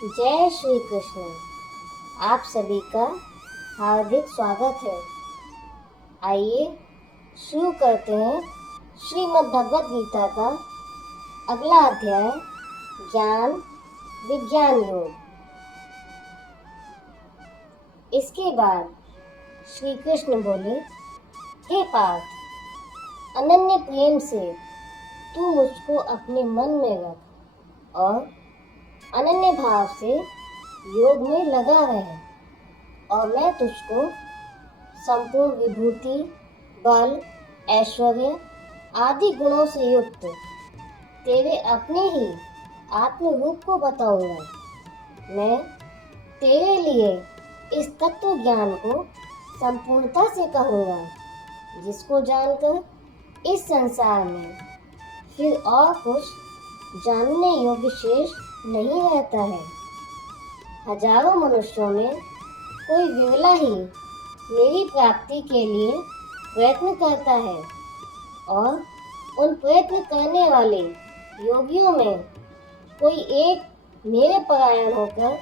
जय श्री कृष्ण। आप सभी का हार्दिक स्वागत है। आइए शुरू करते हैं श्रीमद् भगवत गीता का अगला अध्याय ज्ञान विज्ञान योग। इसके बाद श्री कृष्ण बोले, हे पार्थ, अनन्य प्रेम से तू मुझको अपने मन में रख और अनन्य भाव से योग में लगा रहे और मैं तुझको संपूर्ण विभूति, बल, ऐश्वर्य आदि गुणों से युक्त तेरे अपने ही आत्म रूप को बताऊंगा। मैं तेरे लिए इस तत्व ज्ञान को संपूर्णता से कहूँगा, जिसको जानकर इस संसार में फिर और कुछ जानने योग्य शेष नहीं रहता है। हजारों मनुष्यों में कोई विरला ही मेरी प्राप्ति के लिए प्रयत्न करता है और उन प्रयत्न करने वाले योगियों में कोई एक मेरे परायण होकर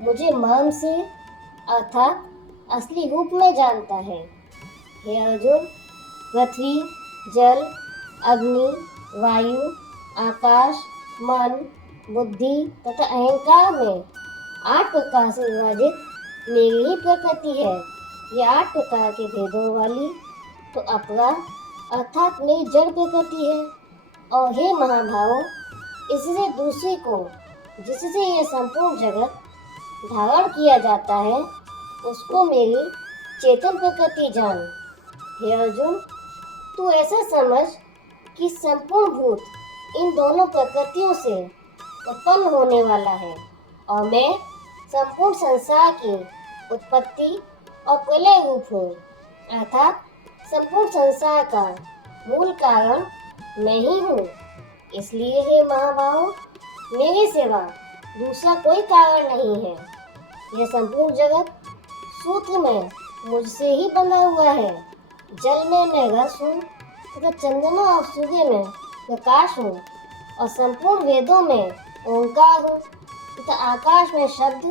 मुझे मर्म से अर्थात असली रूप में जानता है। हे अर्जुन, पृथ्वी, जल, अग्नि, वायु, आकाश, मन, बुद्धि तथा अहंकार में 8 प्रकार से विभाजित मेरी ही प्रकृति है। ये 8 प्रकार के भेदों वाली तो अपरा अर्थात मेरी जड़ प्रकृति है। और हे महाभावों, इससे दूसरे को जिससे यह संपूर्ण जगत धारण किया जाता है उसको मेरी चेतन प्रकृति जान। हे अर्जुन, तू ऐसा समझ कि संपूर्ण भूत इन दोनों प्रकृतियों से उत्पन्न होने वाला है और मैं संपूर्ण संसार की उत्पत्ति और प्रलय रूप हूँ, अर्थात संपूर्ण संसार का मूल कारण मैं ही हूँ। इसलिए हे महाभाव, मेरे सिवा दूसरा कोई कारण नहीं है। यह संपूर्ण जगत सूत्र में मुझसे ही बंधा हुआ है। जल में मैं रस हूँ तथा चंद्रमा और सूर्य में प्रकाश हूँ और संपूर्ण वेदों में ओंकार हूँ तथा आकाश में शब्द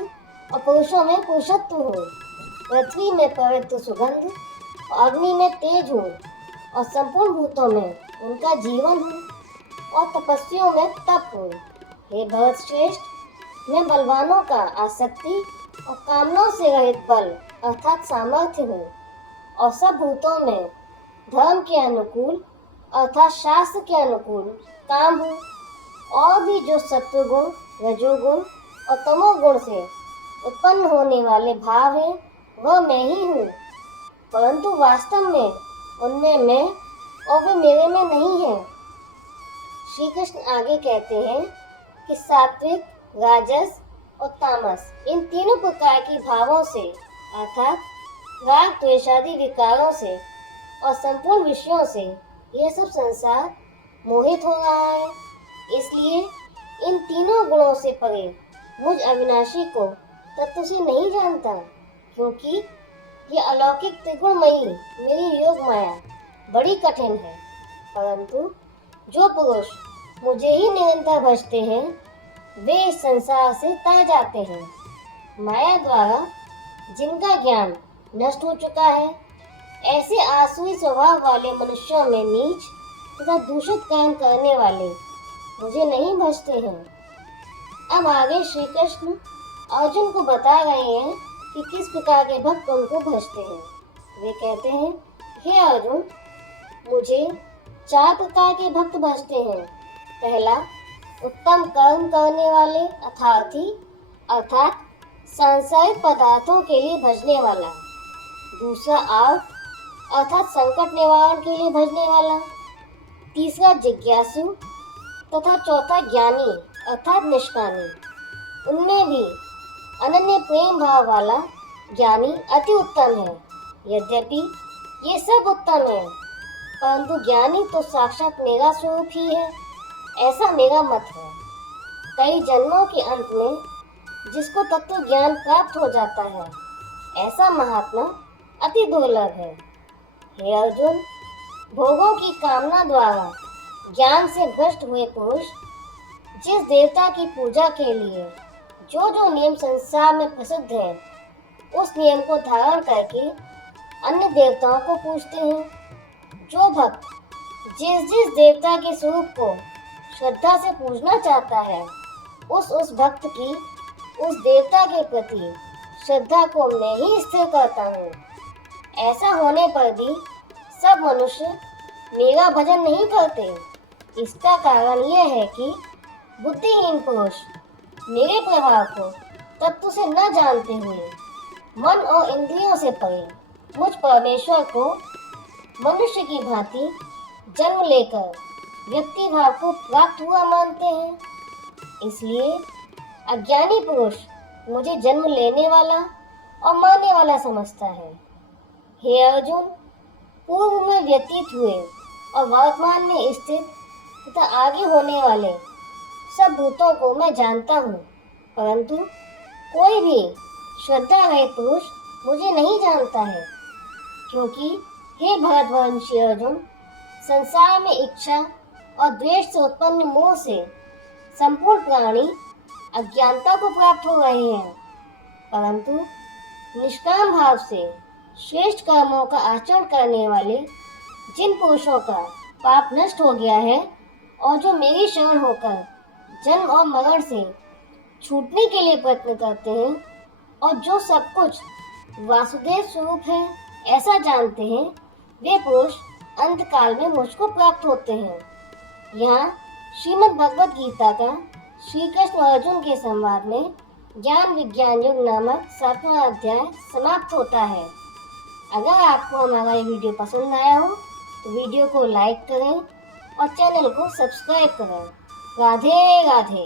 और पुरुषों में पुरुषत्व हूँ। पृथ्वी में पवित्र सुगंध और अग्नि में तेज हूँ और संपूर्ण भूतों में उनका जीवन हूँ और तपस्वियों में तप हूँ। हे भरत श्रेष्ठ, मैं बलवानों का आसक्ति और कामनाओं से रहित बल अर्थात सामर्थ्य हूँ और सब भूतों में धर्म के अनुकूल अर्थात शास्त्र के अनुकूल काम हूँ। और भी जो सत्वगुण, रजोगुण और तमोगुण से उत्पन्न होने वाले भाव हैं वह मैं ही हूँ, परंतु वास्तव में उनमें मैं और वे मेरे में नहीं है। श्री कृष्ण आगे कहते हैं कि सात्विक, राजस और तामस इन तीनों प्रकार की भावों से अर्थात राग, द्वेषादि विकारों से और संपूर्ण विषयों से यह सब संसार मोहित हो रहा है। इसलिए इन तीनों गुणों से परे मुझ अविनाशी को तत्व से नहीं जानता, क्योंकि ये अलौकिक त्रिगुणमयी मेरी योग माया बड़ी कठिन है। परंतु जो पुरुष मुझे ही निरंतर भजते हैं वे इस संसार से तर जाते हैं। माया द्वारा जिनका ज्ञान नष्ट हो चुका है, ऐसे आसुरी स्वभाव वाले मनुष्यों में नीच तथा दूषित कर्म करने वाले मुझे नहीं भजते हैं। अब आगे श्री कृष्ण अर्जुन को बता रहे हैं कि किस प्रकार के भक्त उनको भजते हैं। वे कहते हैं, हे अर्जुन, मुझे 4 प्रकार के भक्त भजते हैं। पहला, उत्तम कर्म करने वाले अर्थार्थी अर्थात सांसारिक पदार्थों के लिए भजने वाला। दूसरा, अर्थ अर्थात संकट निवारण के लिए भजने वाला। तीसरा, जिज्ञासु तथा चौथा, ज्ञानी अर्थात निष्कामी। उनमें भी अनन्य प्रेम भाव वाला ज्ञानी अति उत्तम है। यद्यपि ये सब उत्तम है, परंतु ज्ञानी तो साक्षात मेरा स्वरूप ही है, ऐसा मेरा मत है। कई जन्मों के अंत में जिसको तत्व ज्ञान प्राप्त हो जाता है, ऐसा महात्मा अति दुर्लभ है। हे अर्जुन, भोगों की कामना द्वारा ज्ञान से भ्रष्ट हुए पुरुष जिस देवता की पूजा के लिए जो जो नियम संसार में प्रसिद्ध है उस नियम को धारण करके अन्य देवताओं को पूजते हैं। जो भक्त जिस जिस देवता के स्वरूप को श्रद्धा से पूजना चाहता है उस भक्त की उस देवता के प्रति श्रद्धा को मैं ही स्थिर करता हूँ। ऐसा होने पर भी सब मनुष्य मेरा भजन नहीं करते। इसका कारण यह है कि बुद्धिहीन पुरुष मेरे प्रभाव को तत्व से न जानते हुए मन और इंद्रियों से परे मुझ परमेश्वर को मनुष्य की भांति जन्म लेकर व्यक्ति भाव को प्राप्त हुआ मानते हैं। इसलिए अज्ञानी पुरुष मुझे जन्म लेने वाला और मारने वाला समझता है। हे अर्जुन, पूर्व में व्यतीत हुए और वर्तमान में स्थित तथा आगे होने वाले सब भूतों को मैं जानता हूँ, परंतु कोई भी श्रद्धा रहित पुरुष मुझे नहीं जानता है। क्योंकि हे भरतवंशी अर्जुन, संसार में इच्छा और द्वेष से उत्पन्न मोह से संपूर्ण प्राणी अज्ञानता को प्राप्त हो रहे हैं, परंतु निष्काम भाव से श्रेष्ठ कर्मों का आचरण करने वाले जिन पुरुषों का पाप नष्ट हो गया है और जो मेरी शरण होकर जन्म और मरण से छूटने के लिए प्रयत्न करते हैं और जो सब कुछ वासुदेव स्वरूप है ऐसा जानते हैं, वे पुरुष अंत काल में मुझको प्राप्त होते हैं। यहाँ श्रीमद् भगवद गीता का श्री कृष्ण अर्जुन के संवाद में ज्ञान विज्ञान युग नामक 7वां अध्याय समाप्त होता है। अगर आपको हमारा ये वीडियो पसंद आया हो तो वीडियो को लाइक करें और चैनल को सब्सक्राइब करें। राधे राधे।